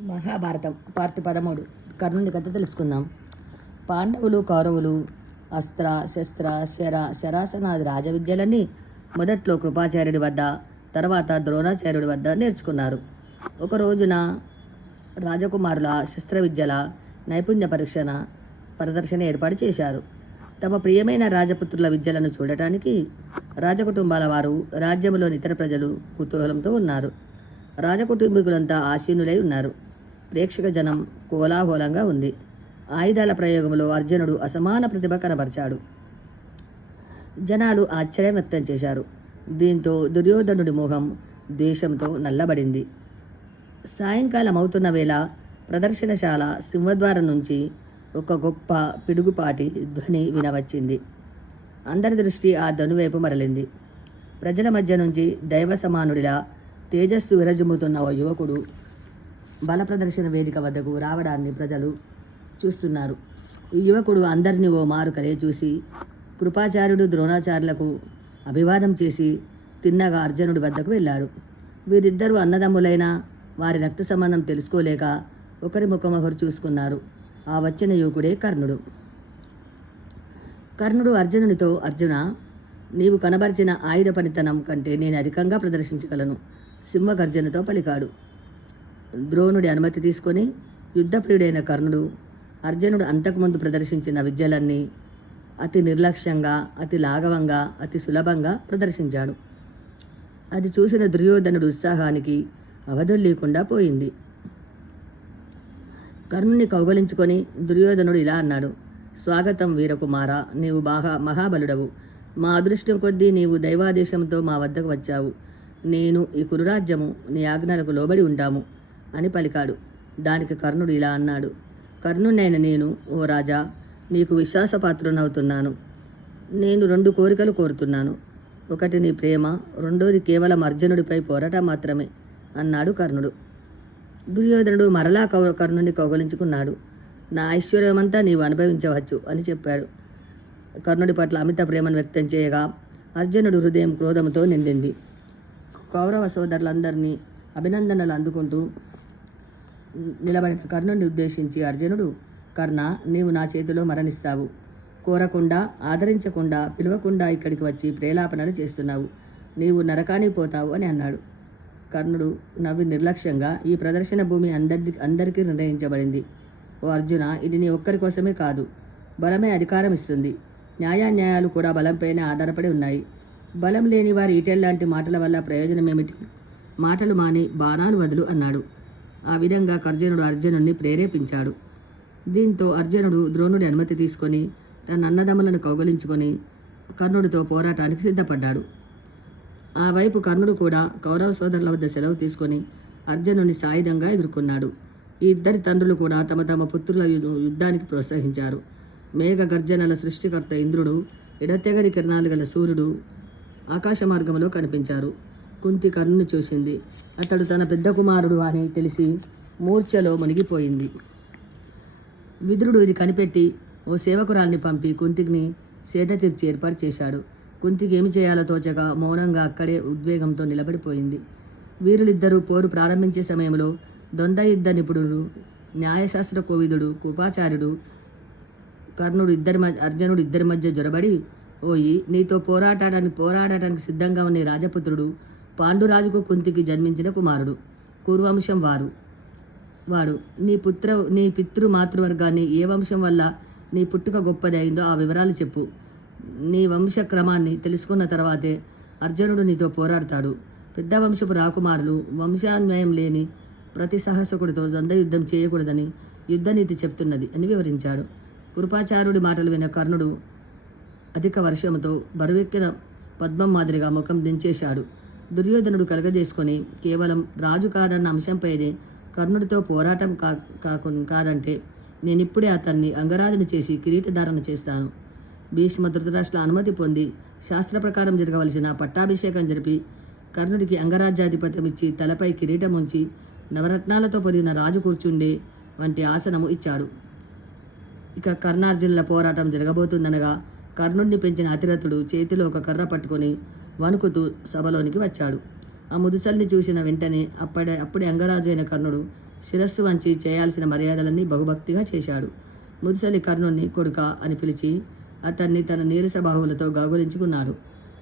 మహాభారతం పార్తి పదమూడు. కర్ణుని కథ తెలుసుకుందాం. పాండవులు కౌరవులు అస్త్ర శస్త్ర శర శరాసనాది రాజవిద్యలన్నీ మొదట్లో కృపాచార్యుడి వద్ద తర్వాత ద్రోణాచార్యుడి వద్ద నేర్చుకున్నారు. ఒక రోజున రాజకుమారుల శస్త్ర విద్యల నైపుణ్య పరీక్షణ ప్రదర్శన ఏర్పాటు చేశారు. తమ ప్రియమైన రాజపుత్రుల విద్యలను చూడటానికి రాజకుటుంబాల వారు రాజ్యంలోని ఇతర ప్రజలు కుతూహలంతో ఉన్నారు. రాజకుటుంబీకులంతా ఆశీనులై ఉన్నారు. ప్రేక్షక జనం కోలాహలంగా ఉంది. ఆయుధాల ప్రయోగంలో అర్జునుడు అసమాన ప్రతిభ కనబరిచాడు. జనాలు ఆశ్చర్యం వ్యక్తం చేశారు. దీంతో దుర్యోధనుడి మొహం ద్వేషంతో నల్లబడింది. సాయంకాలం అవుతున్న వేళ ప్రదర్శనశాల సింహద్వారం నుంచి ఒక గొప్ప పిడుగుపాటి ధ్వని వినవచ్చింది. అందరి దృష్టి ఆ ధను వైపు మరలింది. ప్రజల మధ్య నుంచి దైవ సమానుడిలా తేజస్సు విరజుముతున్న ఓ యువకుడు బల ప్రదర్శన వేదిక వద్దకు రావడాన్ని ప్రజలు చూస్తున్నారు. ఈ యువకుడు అందరినీ ఓ మారు కలే చూసి కృపాచార్యుడు ద్రోణాచార్యులకు అభివాదం చేసి తిన్నగా అర్జునుడి వద్దకు వెళ్ళాడు. వీరిద్దరూ అన్నదమ్ములైన వారి రక్త సంబంధం తెలుసుకోలేక ఒకరి ముఖమొకరు చూసుకున్నారు. ఆ వచ్చిన యువకుడే కర్ణుడు. కర్ణుడు అర్జునునితో అర్జున నీవు కనబరిచిన ఆయుధ పనితనం కంటే నేను అధికంగా ప్రదర్శించగలను. సింహగర్జనతో పలికాడు. ద్రోణుడి అనుమతి తీసుకొని యుద్ధప్రియుడైన కర్ణుడు అర్జునుడు అంతకుముందు ప్రదర్శించిన విద్యలన్నీ అతి నిర్లక్ష్యంగా అతి లాఘవంగా అతి సులభంగా ప్రదర్శించాడు. అది చూసిన దుర్యోధనుడు ఉత్సాహానికి అవధులు లేకుండా పోయింది. కర్ణుని కౌగలించుకొని దుర్యోధనుడు ఇలా అన్నాడు స్వాగతం వీరకుమార నీవు బాగా మహాబలుడవు. మా అదృష్టం కొద్దీ నీవు దైవాదేశంతో మా వద్దకు వచ్చావు. నేను ఈ కురురాజ్యము నీ ఆజ్ఞలకు లోబడి ఉంటాము. అని పలికాడు. దానికి కర్ణుడు ఇలా అన్నాడు కర్ణునైన నేను ఓ రాజా నీకు విశ్వాసపాత్రునవుతున్నాను. నేను రెండు కోరికలు కోరుతున్నాను. ఒకటి నీ ప్రేమ రెండోది కేవలం అర్జునుడిపై పోరాటం మాత్రమే అన్నాడు కర్ణుడు. దుర్యోధనుడు మరలా కౌ కర్ణుని కౌగలించుకున్నాడు. నా ఐశ్వర్యమంతా నీవు అనుభవించవచ్చు అని చెప్పాడు. కర్ణుడి పట్ల అమిత ప్రేమను వ్యక్తం చేయగా అర్జునుడు హృదయం క్రోధంతో నిండింది. కౌరవ సోదరులందరినీ అభినందనలు అందుకుంటూ నిలబడిన కర్ణుని ఉద్దేశించి అర్జునుడు కర్ణ నీవు నా చేతిలో మరణిస్తావు. కోరకుండా ఆదరించకుండా పిలవకుండా ఇక్కడికి వచ్చి ప్రేలాపనలు చేస్తున్నావు. నీవు నరకానికి పోతావు అని అన్నాడు. కర్ణుడు నవ్వి నిర్లక్ష్యంగా ఈ ప్రదర్శన భూమి అందరి అందరికీ నిర్ణయించబడింది. ఓ అర్జున ఇది నీ ఒక్కరి కోసమే కాదు. బలమే అధికారం ఇస్తుంది. న్యాయాన్యాయాలు కూడా బలంపైనే ఆధారపడి ఉన్నాయి. బలం లేని వారి ఈటెల్లాంటి మాటల వల్ల ప్రయోజనం ఏమిటి మాటలు మాని బాణాలు వదులు అన్నాడు. ఆ విధంగా కర్జునుడు అర్జునుడిని ప్రేరేపించాడు. దీంతో అర్జునుడు ద్రోణుడి అనుమతి తీసుకొని తన అన్నదమ్ములను కౌగలించుకొని కర్ణుడితో పోరాటానికి సిద్ధపడ్డాడు. ఆ వైపు కర్ణుడు కూడా కౌరవ సోదరుల వద్ద సెలవు తీసుకొని అర్జునుని సాయుధంగా ఎదుర్కొన్నాడు. ఈ ఇద్దరి తండ్రులు కూడా తమ తమ పుత్రుల యు- యుద్ధానికి ప్రోత్సహించారు. మేఘ గర్జనల సృష్టికర్త ఇంద్రుడు ఎడతెగని కిరణాలు గల సూర్యుడు ఆకాశ మార్గంలో కనిపించారు. కుంతి కర్ణుని చూసింది. అతడు తన పెద్ద కుమారుడు అని తెలిసి మూర్ఛలో మునిగిపోయింది. విదురుడు ఇది కనిపెట్టి ఓ సేవకురాల్ని పంపి కుంతిని సేద తీర్చి ఏర్పాటు చేశాడు. కుంతికి ఏమి చేయాలో తోచక మౌనంగా అక్కడే ఉద్వేగంతో నిలబడిపోయింది. వీరులిద్దరూ పోరు ప్రారంభించే సమయంలో దొంద యుద్ధ నిపుణుడు న్యాయశాస్త్ర కోవిదుడు కృపాచార్యుడు కర్ణుడు ఇద్దరి మధ్య అర్జునుడు ఇద్దరి మధ్య జొరబడి ఓయి నీతో పోరాటానికి పోరాడటానికి సిద్ధంగా ఉన్న రాజపుత్రుడు పాండురాజుకు కుంతికి జన్మించిన కుమారుడు. కురువంశం వారు. వాడు నీ పుత్ర నీ పితృ మాతృవర్గాన్ని ఏ వంశం వల్ల నీ పుట్టుక గొప్పది అయిందో ఆ వివరాలు చెప్పు. నీ వంశ క్రమాన్ని తెలుసుకున్న తర్వాతే అర్జునుడు నీతో పోరాడతాడు. పెద్ద వంశపు రాకుమారులు వంశాన్వయం లేని ప్రతి సహసకుడితో ద్వంద్వ యుద్ధం చేయకూడదని యుద్ధనీతి చెప్తున్నది అని వివరించాడు. కృపాచార్యుడి మాటలు విన్న కర్ణుడు అధిక వర్షంతో బరువెక్కిన పద్మం మాదిరిగా ముఖం దించేశాడు. దుర్యోధనుడు కలగజేసుకొని కేవలం రాజు కాదన్న అంశంపైనే కర్ణుడితో పోరాటం కా కాకు కాదంటే నేనిప్పుడే అతన్ని అంగరాజుని చేసి కిరీటధారణ చేస్తాను. భీష్మ ధృతరాష్ట్ర అనుమతి పొంది శాస్త్ర ప్రకారం జరగవలసిన పట్టాభిషేకం జరిపి కర్ణుడికి అంగరాజ్యాధిపత్యం ఇచ్చి తలపై కిరీటం ఉంచి నవరత్నాలతో పొదిగిన రాజు కూర్చుండే వంటి ఆసనము ఇచ్చాడు. ఇక కర్ణార్జునుల పోరాటం జరగబోతుందనగా కర్ణుడిని పెంచిన అతిరథుడు చేతిలో ఒక కర్ర పట్టుకొని వణుకుతూ సభలోనికి వచ్చాడు. ఆ ముదుసల్ని చూసిన వెంటనే అప్పుడే అప్పుడే అంగరాజు అయిన కర్ణుడు శిరస్సు వంచి చేయాల్సిన మర్యాదలన్నీ బహుభక్తిగా చేశాడు. ముదుసలి కర్ణుణ్ణి కొడుక అని పిలిచి అతన్ని తన నీరస బాహువులతో గాగులించుకున్నాడు.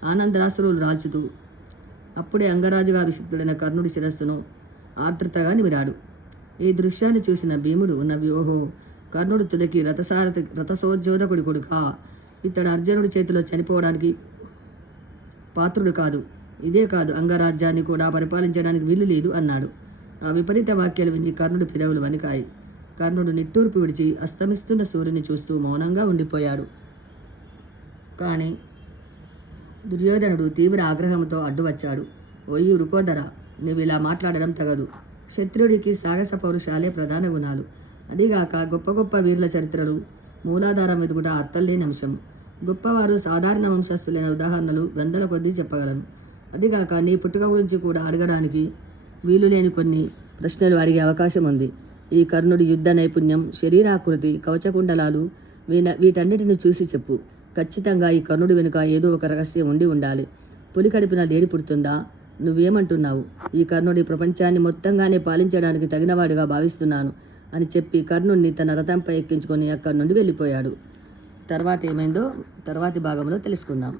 ఆనందరాశ్రువులు రాల్చుతూ అప్పుడే అంగరాజుగా అభిషిక్తుడైన కర్ణుడి శిరస్సును ఆర్ద్రతగా నిమిరాడు. ఈ దృశ్యాన్ని చూసిన భీముడు నవ్వి ఓహో కర్ణుడు తుదకి రథసారథి రథసోద్యోధకుడి కొడుక? ఇతడు అర్జునుడి చేతిలో చనిపోవడానికి పాత్రుడు కాదు. ఇదే కాదు అంగరాజ్యాన్ని కూడా పరిపాలించడానికి వీలు లేదు అన్నాడు. ఆ విపరీత వాక్యాలు విని కర్ణుడు పెదవులు వణికాయి. కర్ణుడు నిట్టూర్పు విడిచి అస్తమిస్తున్న సూర్యుని చూస్తూ మౌనంగా ఉండిపోయాడు. కానీ దుర్యోధనుడు తీవ్ర ఆగ్రహంతో అడ్డు వచ్చాడు. ఒయ్యి రుకోదర నువ్వు ఇలా మాట్లాడడం తగదు. శత్రుడికి సాహస పౌరుషాలే ప్రధాన గుణాలు. అదిగాక గొప్ప గొప్ప వీరుల చరిత్రలు మూలాధారం ఎదుగుట అర్థంలేని అంశం. గొప్పవారు సాధారణ వంశస్థులైన ఉదాహరణలు వందల కొద్దీ చెప్పగలను అదిగాక నీ పుట్టుక గురించి కూడా అడగడానికి వీలు లేని కొన్ని ప్రశ్నలు అడిగే అవకాశం ఉంది. ఈ కర్ణుడి యుద్ధ నైపుణ్యం శరీరాకృతి కవచకుండలాలు వీన వీటన్నిటిని చూసి చెప్పు. ఖచ్చితంగా ఈ కర్ణుడి వెనుక ఏదో ఒక రహస్యం ఉండి ఉండాలి. పులి కడిపిన లేడి పుడుతుందా? నువ్వేమంటున్నావు? ఈ కర్ణుడి ప్రపంచాన్ని మొత్తంగానే పాలించడానికి తగినవాడిగా భావిస్తున్నాను అని చెప్పి కర్ణుడిని తన రథంపై ఎక్కించుకొని అక్కడి నుండి వెళ్ళిపోయాడు. తర్వాత ఏమైందో తర్వాతి భాగంలో తెలుసుకుందాం.